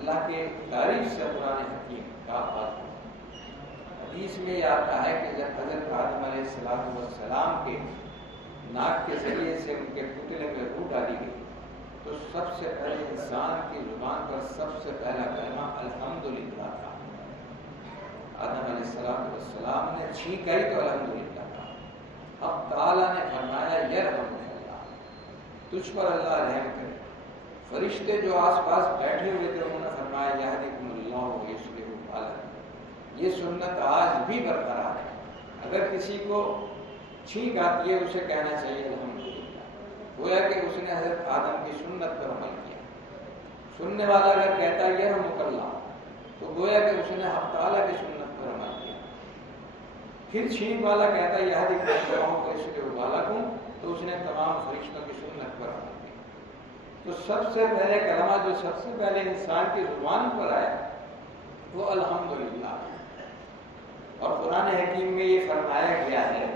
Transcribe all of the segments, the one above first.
اللہ کے تعریف سے قرآن حکیم کا آغاز ہوا۔ حدیث میں یہ آتا ہے کہ جب حضرت آدم علیہ السلام کے ناک کے ذریعے سے ان کے پتلے میں روح ڈالی گئی تو سب سے پہلے انسان کی زبان پر سب سے پہلا کلمہ الحمدللہ تھا۔ آدم علیہ السلام نے چھینک آئی تو الحمدللہ تھا۔ اب تعالیٰ نے فرمایا یرحمک اللہ، تجھ پر اللہ رحم کرے۔ فرشتے جو آس پاس بیٹھے ہوئے تھے انہوں نے فرمایا یہدیکم اللہ ویصلح بالکم۔ یہ سنت آج بھی برقرار ہے، اگر کسی کو چھینک آتی ہے اسے کہنا چاہیے الحمدللہ، گویا کہ اس نے حضرت آدم کی سنت پر عمل کیا۔ سننے والا اگر کہتا ہے یرحمک اللہ تو گویا کہ اس نے حق تعالیٰ کی سنت پر عمل کیا۔ پھر چھینک والا کہتا ہے یہدیکم اللہ ویصلح بالکم تو اس نے تمام فرشتوں کی سنت پر عمل کیا۔ تو سب سے پہلے کلمہ جو سب سے پہلے انسان کی زبان پر آیا وہ الحمدللہ۔ اور قرآن حکیم میں یہ فرمایا گیا ہے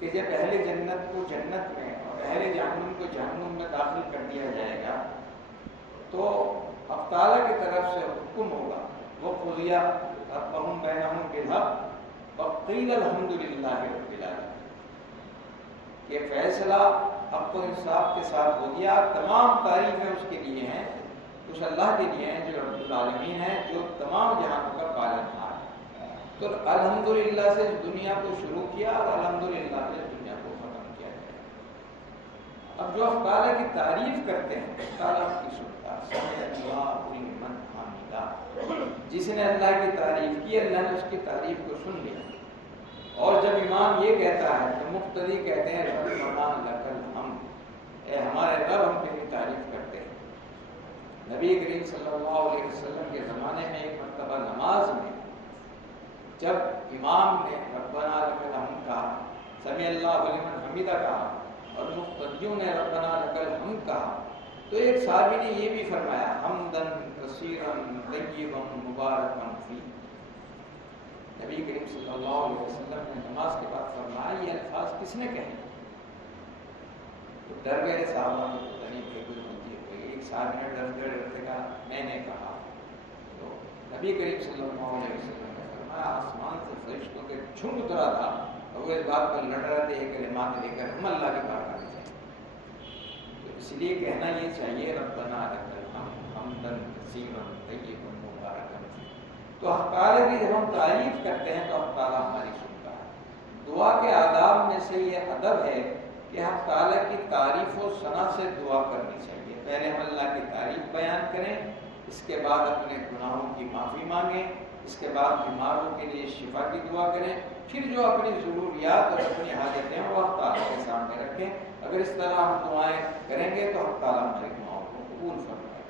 کہ جب اہل جنت کو جنت میں اور اہل جہنم کو جہنم میں داخل کر دیا جائے گا تو حق تعالیٰ کی طرف سے حکم ہوگا وَقُضِيَ بَيْنَهُم بِالْحَقِّ وَقِيلَ الْحَمْدُ لِلَّهِ رَبِّ الْعَالَمِينَ۔ یہ فیصلہ حق و انصاف کے ساتھ ہو گیا، تمام تعریفیں اس کے لیے ہیں، اس اللہ کے لیے ہیں جو رب العالمین ہے، جو تمام جہانوں کا پالنہار ہے۔ تو الحمدللہ سے دنیا کو شروع کیا اور الحمدللہ سے دنیا کو ختم کیا جائے۔ اب جو تعالیٰ کی تعریف کرتے ہیں تعالیٰ کی سنتا سمع اللہ لمن حمدہ، جس نے اللہ کی تعریف کی اللہ نے اس کی تعریف کو سن لیا۔ اور جب امام یہ کہتا ہے تو مقتدی کہتے ہیں ربنا لک الحمد، اے ہمارے رب ہم تیری تعریف کرتے ہیں۔ نبی کریم صلی اللہ علیہ وسلم کے زمانے میں ایک مرتبہ نماز میں جب امام نے ربنا لک الحمد کہا، سمع اللہ لمن حمدہ کہا اور مقتدیوں نے ربنا لک الحمد کہا تو ایک صحابی نے یہ بھی فرمایا حمدن کثیرا طیبا مبارکا فیہ۔ نبی کریم صلی اللہ علیہ وسلم نے نماز کے بعد فرمایا یہ الفاظ کس نے کہے؟ تو ڈر گئے صحابہ کو، پتہ نہیں کہ کوئی غلطی ہو گئی۔ ایک صحابی نے ڈرتے ڈرتے کہا میں نے کہا۔ تو نبی کریم صلی اللہ علیہ وسلم نے فرمایا آسمان سے فرشتوں کے جھنڈ اترا تھا اور وہ اس بات پر لڑ رہے تھے کہ کلمات لے کر ہم اللہ کی بات کرتے ہیں۔ تو اس لیے کہنا یہ چاہیے ربنا لک الحمد حمدا کثیرا طیبا مبارکا فیہ۔ تو حق تعالیٰ کی جب ہم تعریف کرتے ہیں تو حق تعالیٰ ہماری سنتا ہے۔ دعا کے آداب میں سے یہ ادب ہے کہ حق تعالیٰ کی تعریف و ثنا سے دعا کرنی چاہیے۔ پہلے ہم اللہ کی تعریف بیان کریں، اس کے بعد اپنے گناہوں کی معافی مانگیں، اس کے بعد بیماروں کے لیے شفا کی دعا کریں، پھر جو اپنی ضروریات اور اپنی حاجتیں وہ حق تعالیٰ کے سامنے رکھیں۔ اگر اس طرح ہم دعائیں کریں گے تو حق تعالیٰ ہماری دعاؤں کو قبول فرمائے۔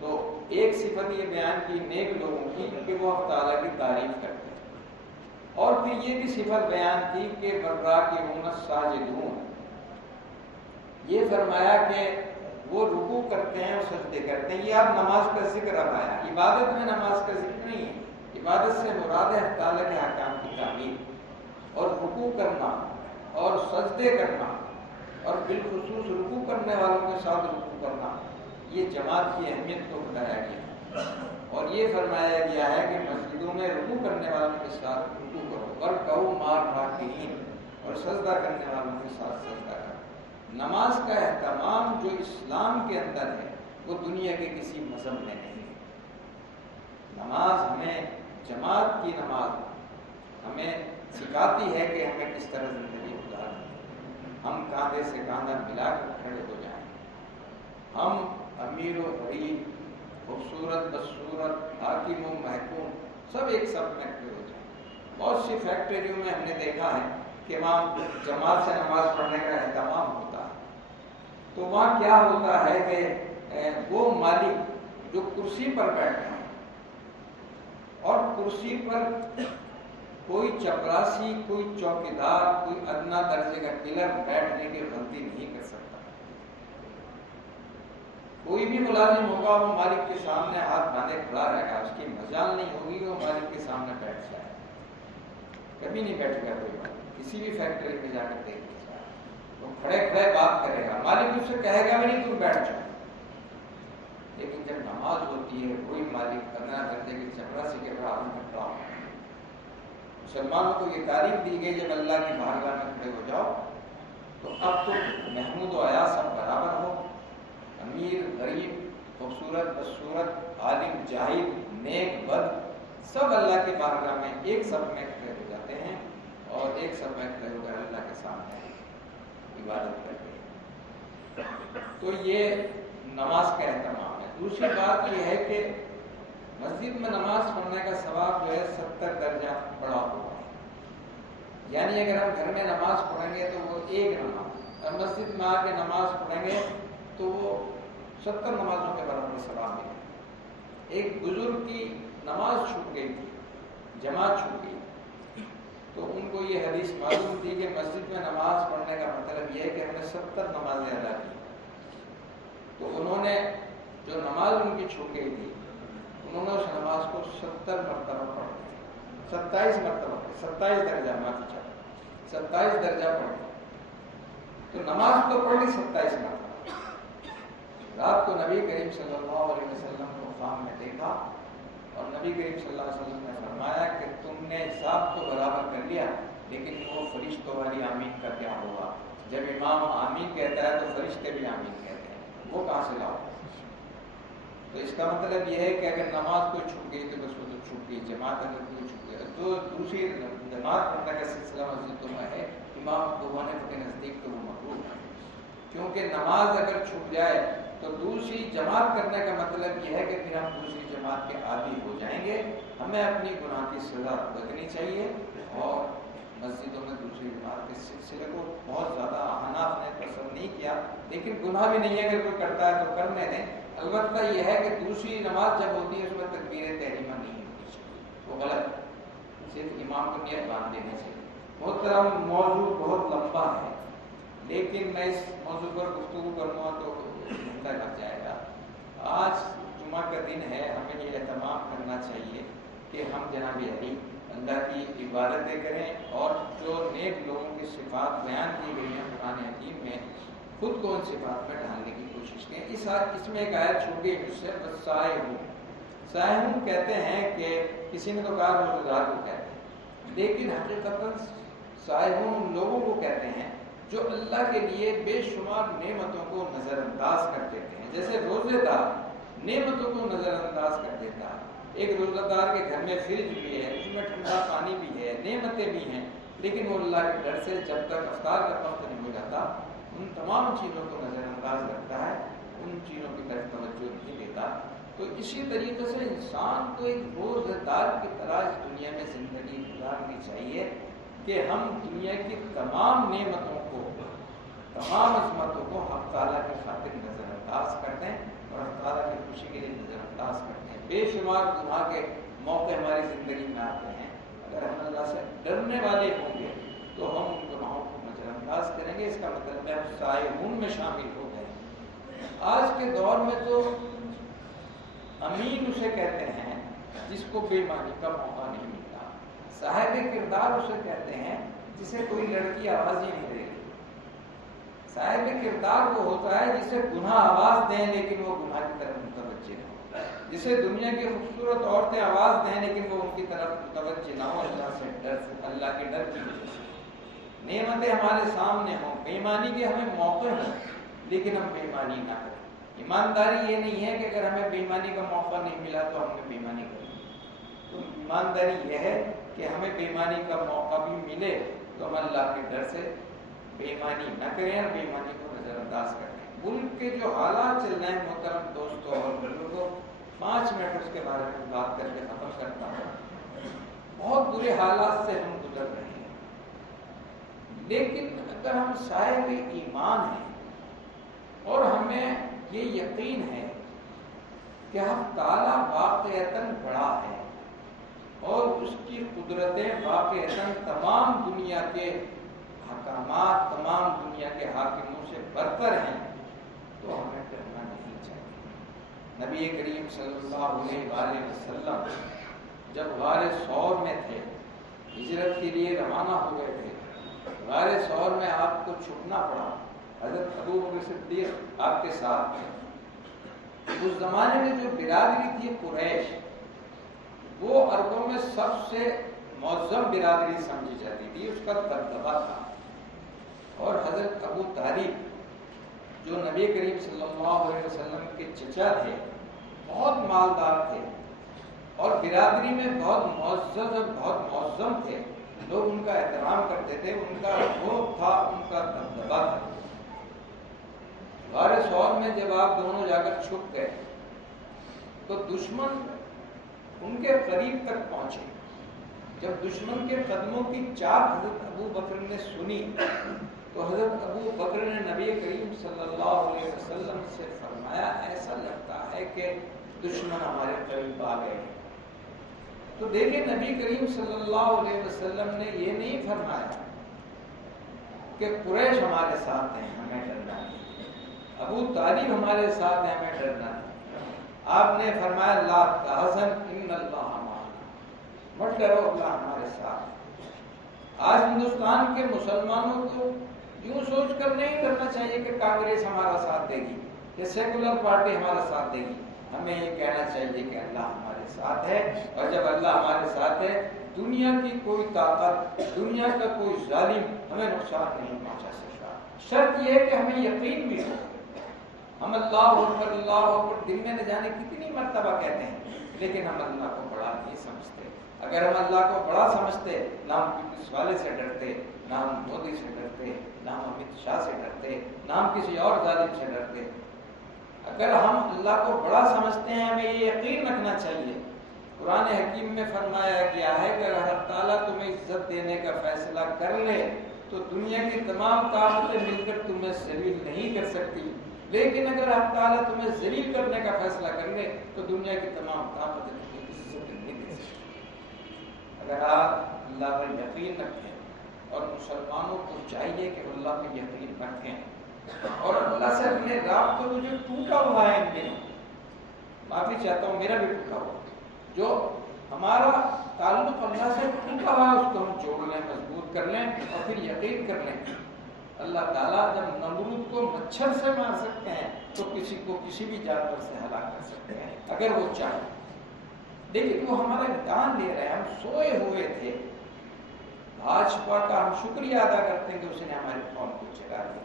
تو ایک صفت یہ بیان کی نیک لوگوں کی کہ وہ حق تعالیٰ کی تعریف کرتے ہیں، اور پھر یہ بھی صفت بیان کی کہ والراکعون الساجدون، یہ فرمایا کہ وہ رکوع کرتے ہیں اور سجدے کرتے ہیں۔ یہ اب نماز کا ذکر اب آیا، عبادت میں نماز کا ذکر نہیں ہے۔ عبادت سے مراد ہے حق تعالیٰ کے احکام کی تعمیل، اور رکوع کرنا اور سجدے کرنا، اور بالخصوص رکوع کرنے والوں کے ساتھ رکوع کرنا، یہ جماعت کی اہمیت کو بتایا گیا۔ اور یہ فرمایا گیا ہے کہ مسجدوں میں رکوع کرنے والوں کے ساتھ رکوع کرو، وارکعوا مع الراکعین، اور سجدہ کرنے والوں کے ساتھ سجدہ کرو۔ نماز کا اہتمام جو اسلام کے اندر ہے وہ دنیا کے کسی مذہب میں نہیں ہے۔ نماز ہمیں جماعت کی نماز ہمیں سکھاتی ہے کہ ہمیں کس طرح زندگی گزارنی ہے۔ ہم کاندھے سے کاندھا ملا کر کھڑے ہو جائیں، ہم امیر و غریب، خوبصورت بدصورت، حاکم و محکوم سب ایک صف میں کھڑے ہو جائیں۔ بہت سی فیکٹریوں میں ہم نے دیکھا ہے کہ وہاں جماعت سے نماز پڑھنے کا اہتمام ہوتا ہے، تو وہاں کیا ہوتا ہے کہ وہ مالک جو کرسی پر بیٹھتا ہے اور کرسی پر کوئی چپراسی، کوئی چوکیدار، کوئی ادنا درجے کا کلر بیٹھنے کی غلطی نہیں کر سکتا۔ کوئی بھی ملازم ہوگا وہ مالک کے سامنے ہاتھ باندھے کھڑا رہے گا، اس کی مجال نہیں ہوگی کہ وہ مالک کے سامنے بیٹھ جائے، کبھی نہیں بیٹھے گا کوئی مالک۔ کسی بھی فیکٹری میں جا کر دیکھ لیجیے، وہ کھڑے کھڑے بات کرے گا، مالک اس سے کہے گا بھی نہیں تم بیٹھ جاؤ۔ لیکن جب نماز ہوتی ہے کوئی مالک 15 درجے کی چپراسی کے برابر کٹا ہو. مسلمانوں کو یہ تعریف دی گئی جب اللہ کی بارگاہ میں کھڑے ہو جاؤ تو اب تو محمود و عیاض سب برابر ہو، امیر غریب، خوبصورت بدصورت، عالم جاہل، نیک بد، سب اللہ کی بارگاہ میں ایک صف میں کھڑے ہو جاتے ہیں اور ایک صف میں کھڑے ہو کر اللہ کے سامنے عبادت کرتے ہیں. تو یہ نماز کا اہتمام ہے. دوسری بات یہ ہے کہ مسجد میں نماز پڑھنے کا ثواب جو ہے 70 درجہ بڑا ہوا ہے. یعنی اگر ہم گھر میں نماز پڑھیں گے تو وہ ایک نماز، اور مسجد میں آ کے نماز پڑھیں گے تو وہ 70 نمازوں کے برابر ثواب ملے. ایک بزرگ کی نماز چھوٹ گئی تھی، جماعت چھوٹ گئی، تو ان کو یہ حدیث معلوم تھی کہ مسجد میں نماز پڑھنے کا مطلب یہ ہے کہ ہم نے 70 نمازیں ادا کی. تو انہوں نے جو نماز ان کی چھوٹ گئی تھی انہوں نے اس نماز کو 70 مرتبہ پڑھ لی، 27 مرتبہ، 27 درجہ، معافی چاہتا ہوں، 27 درجہ پڑھ لی. تو نماز تو پڑھ لی 27 مرتبہ. رات کو نبی کریم صلی اللہ علیہ وسلم کو خواب میں دیکھا اور نبی کریم صلی اللہ علیہ وسلم نے فرمایا کہ تم نے حساب تو برابر کر لیا، لیکن وہ فرشتوں والی آمین کا کیا ہوگا؟ جب امام آمین کہتا ہے تو فرشتے بھی آمین کہتے ہیں، وہ کہاں سے لاؤ؟ تو اس کا مطلب یہ ہے کہ اگر نماز کوئی چھوٹ گئی تو بس وہ تو چھوٹ گئی. جماعت اگر کوئی چھوٹ گئی تو دوسری جماعت پڑھنے کا سلسلہ مسجدوں میں ہے، امام کو ہونے کے نزدیک تو وہ مقبول ہے. کیونکہ نماز اگر چھوٹ جائے تو دوسری جماعت کرنے کا مطلب یہ ہے کہ پھر ہم دوسری جماعت کے عادی ہو جائیں گے. ہمیں اپنی گناہ کی سزا بھگتنی چاہیے. اور مسجدوں میں دوسری جماعت کے سلسلے کو بہت زیادہ احناف نے پسند نہیں کیا، لیکن گناہ بھی نہیں ہے، اگر کوئی کرتا ہے تو کرنے دیں. البتہ یہ ہے کہ دوسری نماز جب ہوتی ہے اس میں تکبیر تحریمہ نہیں ہونی چاہیے، وہ غلط ہے. صرف امام کو نیت باندھ دینے سے. محترم موضوع بہت لمبا ہے، لیکن میں اس موضوع پر گفتگو کروں گا تو گھنٹہ لگ جائے گا. آج جمعہ کا دن ہے، ہمیں یہ اہتمام کرنا چاہیے کہ ہم جناب علی اللہ کی عبادتیں کریں اور جو نیک لوگوں کی صفات بیان کی گئی ہیں قرآن حکیم میں خود کو ان صفات میں ڈھالنے کی کوشش کریں. اس میں ایک آیت چھوٹ گئی مجھ سے، بس سائحون کہتے ہیں کہ کسی نے تو کہا روزگار کو کہتے ہیں، لیکن حقیقتاً سائحون ان لوگوں کو کہتے ہیں جو اللہ کے لیے بے شمار نعمتوں کو نظر انداز کر دیتے ہیں. جیسے روزے دار نعمتوں کو نظر انداز کر دیتا ہے. ایک روزہ دار کے گھر میں فریج بھی ہے، اس میں ٹھنڈا پانی بھی ہے، نعمتیں بھی ہیں، لیکن وہ اللہ کے ڈر سے جب تک افطار کا وقت نہیں ہو جاتا ان تمام چیزوں کو نظر انداز رکھتا ہے، ان چیزوں کی طرف توجہ نہیں دیتا. تو اسی طریقے سے انسان کو ایک روزہ دار کی طرح اس دنیا میں زندگی گزارنی چاہیے کہ ہم دنیا کی تمام نعمتوں کو، تمام عظمتوں کو حق تعالیٰ کی خاطر نظر انداز کر دیں اور حق تعالیٰ کی خوشی کے لیے نظر انداز کرتے ہیں. بے شمار گناہ کے موقع ہماری زندگی میں آتے ہیں، اگر ہم اللہ سے ڈرنے والے ہوں گے تو ہم ان گناہوں کو نظر انداز کریں گے. اس کا مطلب ہے ہم سائحون میں شامل ہو گئے. آج کے دور میں تو امین اسے کہتے ہیں جس کو بے ایمانی کا موقع نہیں ملتا. صاحب کردار اسے کہتے ہیں جسے کوئی لڑکی آواز ہی نہیں دے گی. صاحب کردار وہ ہوتا ہے جسے گناہ آواز دیں لیکن وہ گناہ کی طرف متوجہ نہ ہو، جسے دنیا کی خوبصورت عورتیں آواز دیں لیکن وہ ان کی طرف متوجہ نہ ہو. اللہ سے ڈر، اللہ کے ڈر کی وجہ سے نعمتیں ہمارے سامنے ہوں، بے ایمانی کے ہمیں موقع ہوں لیکن ہم بے ایمانی نہ کریں. ایمانداری یہ نہیں ہے کہ اگر ہمیں بے ایمانی کا موقع نہیں ملا تو ہم نے بے ایمانی کریں. تو ایمانداری یہ ہے کہ ہمیں بے ایمانی کا موقع بھی ملے تو ہم اللہ کے ڈر سے بے ایمانی نہ کریں اور بے ایمانی کو نظر انداز کریں. ملک کے جو حالات چل رہے ہیں محترم دوستوں اور بزرگوں، 5 منٹ اس کے بارے میں بات کر کے ختم کرتا ہوں. بہت برے حالات سے ہم گزر رہے ہیں، لیکن اگر ہم صاحب ایمان ہیں اور ہمیں یہ یقین ہے کہ ہم تعالیٰ واقعتاً بڑا ہے اور اس کی قدرتیں واقعتاً تمام دنیا کے حکامات، تمام دنیا کے حاکموں سے برتر ہیں، تو ہمیں ڈرنا نہیں چاہیے. نبی کریم صلی اللہ علیہ وآلہ وسلم جب غار ثور میں تھے، ہجرت کے لیے روانہ ہو گئے تھے، غار ثور میں آپ کو چھپنا پڑا. حضرت ابو بکر صدیق آپ کے ساتھ تھے. اس زمانے میں جو برادری تھی قریش، وہ عربوں میں سب سے معظم برادری سمجھی جاتی تھی، اس کا دبدبہ تھا۔ اور حضرت ابو طالب جو نبی کریم صلی اللہ علیہ وسلم کے چچا تھے، بہت مالدار تھے اور برادری میں بہت معزز اور بہت معظم تھے، لوگ ان کا احترام کرتے تھے، ان کا خوف تھا، ان کا دبدبہ تھا۔ غار ثور میں جب آپ دونوں جا کر چھپ گئے تو دشمن ان کے قریب تک پہنچے۔ جب دشمن کے قدموں کی چاپ حضرت ابو بکر نے سنی تو حضرت ابو بکر نے نبی کریم صلی اللہ علیہ وسلم سے فرمایا، ایسا لگتا ہے کہ دشمن ہمارے قریب آ گئے۔ تو دیکھیں نبی کریم صلی اللہ علیہ وسلم نے یہ نہیں فرمایا کہ قریش ہمارے ساتھ ہیں ہمیں ڈرنا نہیں، ابو طالب ہمارے ساتھ ہیں ہمیں ڈرنا نہیں۔ آپ نے فرمایا لا تحزن ان اللہ معنا، مت ڈرو اللہ ہمارے ساتھ۔ آج ہندوستان کے مسلمانوں کو یوں سوچ کر نہیں کرنا چاہیے کہ کانگریس ہمارا ساتھ دے گی یا سیکولر پارٹی ہمارا ساتھ دے گی، ہمیں یہ کہنا چاہیے کہ اللہ ہمارے ساتھ ہے، اور جب اللہ ہمارے ساتھ ہے دنیا کی کوئی طاقت، دنیا کا کوئی ظالم ہمیں نقصان نہیں پہنچا سکتا۔ شرط یہ ہے کہ ہمیں یقین بھی ہو۔ ہم اللہ اکبر دن میں نہ جانے کتنی مرتبہ کہتے ہیں، لیکن ہم اللہ کو بڑا نہیں سمجھتے۔ اگر ہم اللہ کو بڑا سمجھتے، نہ ہم پولیس والے سے ڈرتے، نہ ہم مودی سے ڈرتے، نہ ہم امت شاہ سے ڈرتے، نہ ہم کسی اور ظالم سے ڈرتے۔ اگر ہم اللہ کو بڑا سمجھتے ہیں، ہمیں یہ یقین رکھنا چاہیے، قرآن حکیم میں فرمایا گیا ہے کہ اگر اللہ تعالیٰ تمہیں عزت دینے کا فیصلہ کر لے تو دنیا کی تمام طاقتیں مل کر تمہیں ذلیل نہیں کر سکتی، لیکن اگر اللہ تعالیٰ تمہیں ذلیل کرنے کا فیصلہ کر لے تو دنیا کی تمام طاقتیں تمہیں عزت نہیں دے سکتی۔ اگر آپ اللہ پر یقین رکھیں، اور مسلمانوں کو چاہیے کہ اللہ پر یقین رکھیں، اور اللہ سے اپنے رابطہ کو جو ٹوٹا ہوا ہے ان دنوں، معافی چاہتا ہوں میرا بھی ٹوٹا ہوا، جو ہمارا تعلق اللہ سے ٹوٹا ہوا ہے اس کو ہم جوڑ لیں، مضبوط کر لیں اور پھر یقین کر لیں۔ اللہ تعالیٰ جب نمرود کو مچھر سے مار سکتے ہیں تو کسی کو کسی بھی جانور سے ہلاک کر سکتے ہیں اگر وہ چاہیں۔ لیکن وہ ہمارا امتحان لے رہے ہیں، ہم سوئے ہوئے تھے۔ بھاجپا کا ہم شکریہ ادا کرتے ہیں کہ اس نے ہمارے قوم کو جگا دیا،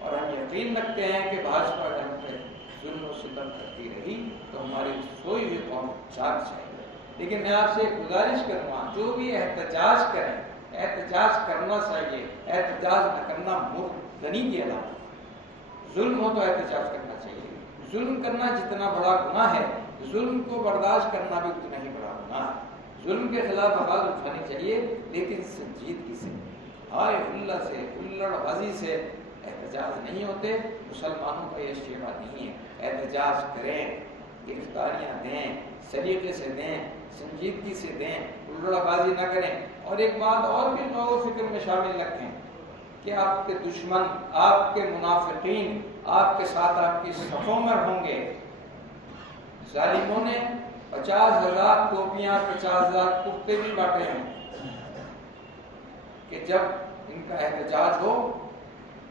اور ہم یقین رکھتے ہیں کہ بھاجپا اگر ہم پہ ظلم و ستم کرتی رہی تو ہماری سوئی ہوئی قوم جاگ جائے گی۔ لیکن میں آپ سے ایک گزارش کروں گا، جو بھی احتجاج کریں، احتجاج کرنا چاہیے، احتجاج نہ کرنا مردنی کی علامت۔ ظلم ہو تو احتجاج کرنا چاہیے، ظلم کرنا جتنا بڑا گناہ ہے، ظلم کو برداشت کرنا بھی اتنا ہی بڑا گناہ ہے۔ ظلم کے خلاف آواز اٹھانی چاہیے، لیکن سنجیدگی سے، ہائے اللہ سے، الڑ بازی سے احتجاج نہیں ہوتے۔ مسلمانوں کا یہ شیوا نہیں ہے۔ احتجاج کریں، گرفتاریاں دیں، سلیقے سے دیں، سنجیدگی سے دیں، الڑ بازی نہ کریں۔ اور ایک بات اور بھی غور و فکر میں شامل رکھیں کہ آپ کے دشمن، آپ کے منافقین آپ کے ساتھ آپ کی صفوں میں ہوں گے۔ ظالموں نے 50,000 ٹوپیاں، 50,000 کرتے بھی بانٹے ہیں کہ جب ان کا احتجاج ہو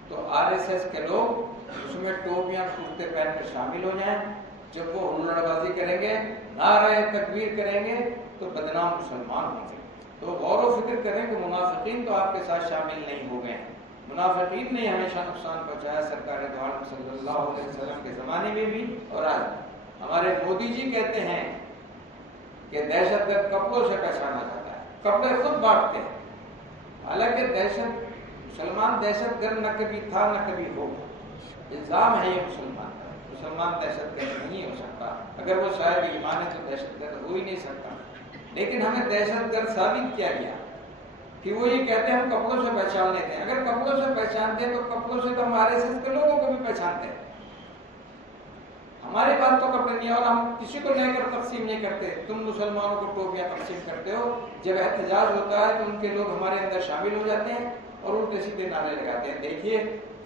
تو RSS کے لوگ اس میں ٹوپیاں کرتے پہن کر شامل ہو جائیں۔ جب وہ ہلڑ بازی کریں گے، نعرہ تکبیر کریں گے تو بدنام مسلمان ہوں گے۔ تو غور و فکر کریں کہ منافقین تو آپ کے ساتھ شامل نہیں ہو گئے۔ منافقین نے ہمیشہ نقصان پہنچایا سرکار دو عالم صلی اللہ علیہ وسلم کے زمانے میں بھی اور آج۔ ہمارے مودی جی کہتے ہیں کہ دہشت گرد کپڑوں سے پہچانا جاتا ہے، کپڑے خود بانٹتے ہیں، حالانکہ مسلمان دہشت گرد نہ کبھی تھا نہ کبھی ہوگا۔ الزام ہے یہ مسلمان دہشت گرد نہیں ہو سکتا، اگر وہ صاحب ایمان ہے تو دہشت گرد ہو ہی نہیں سکتا۔ لیکن ہمیں دہشت گرد ثابت کیا گیا کہ وہ یہ کہتے ہیں ہم کپڑوں سے پہچان لیتے ہیں۔ اگر کپڑوں سے پہچانتے ہیں تو کپڑوں سے تو ہمارے RSS کے لوگوں کو بھی پہچانتے ہیں۔ ہمارے پاس تو کپڑے نہیں ہے اور ہم کسی کو لے کر تقسیم نہیں کرتے۔ تم مسلمانوں کو ٹوپیاں تقسیم کرتے ہو، جب احتجاج ہوتا ہے تو ان کے لوگ ہمارے اندر شامل ہو جاتے ہیں اور الٹے سیدھے نعرے لگاتے ہیں۔ دیکھیے،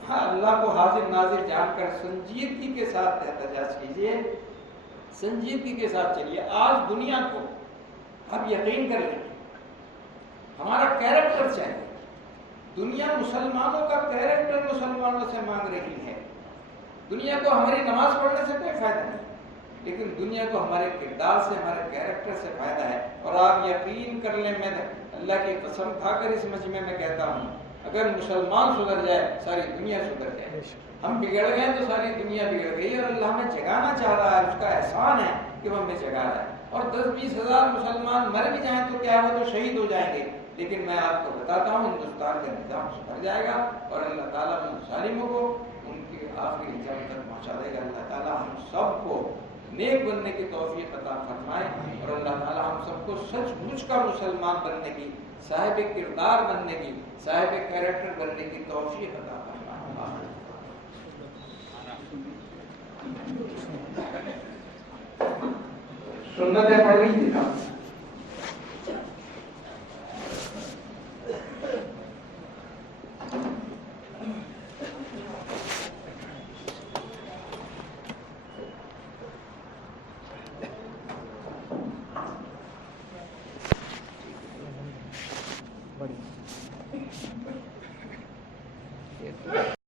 اللہ کو حاضر ناظر جان کر سنجیدگی کے ساتھ احتجاج کیجیے، سنجیدگی کے ساتھ چلیے۔ آج دنیا کو اب یقین کر لیں، ہمارا کیریکٹر چاہیے۔ دنیا مسلمانوں کا کیریکٹر مسلمانوں سے مانگ رہی ہے۔ دنیا کو ہماری نماز پڑھنے سے کوئی فائدہ نہیں، لیکن دنیا کو ہمارے کردار سے، ہمارے کیریکٹر سے فائدہ ہے۔ اور آپ یقین کر لیں، میں اللہ کی قسم کھا کر اس مجمع میں کہتا ہوں، اگر مسلمان سدھر جائے ساری دنیا سدھر جائے۔ ہم بگڑ گئے تو ساری دنیا بگڑ گئی، اور اللہ ہمیں جگانا چاہ رہا ہے، اس کا احسان ہے کہ وہ ہمیں جگا رہا ہے۔ اور 10-20 ہزار مسلمان مر بھی جائیں تو کیا وہ تو شہید ہو جائیں گے، لیکن میں آپ کو بتاتا ہوں ہندوستان کا نظام سدھر جائے گا، اور اللہ تعالیٰ ان ظالموں کو ان کی آخری انجام تک پہنچا دے گا۔ اللہ تعالیٰ ہم سب کو نیک بننے کی توفیق عطا فرمائے، اور اللہ تعالیٰ ہم سب کو سچ مچ کا مسلمان بننے کی، صاحب کردار بننے کی، صاحب کیریکٹر بننے کی توفیق عطا فرمائے۔ سنتیں پڑھ لیجیے نا۔ بڑی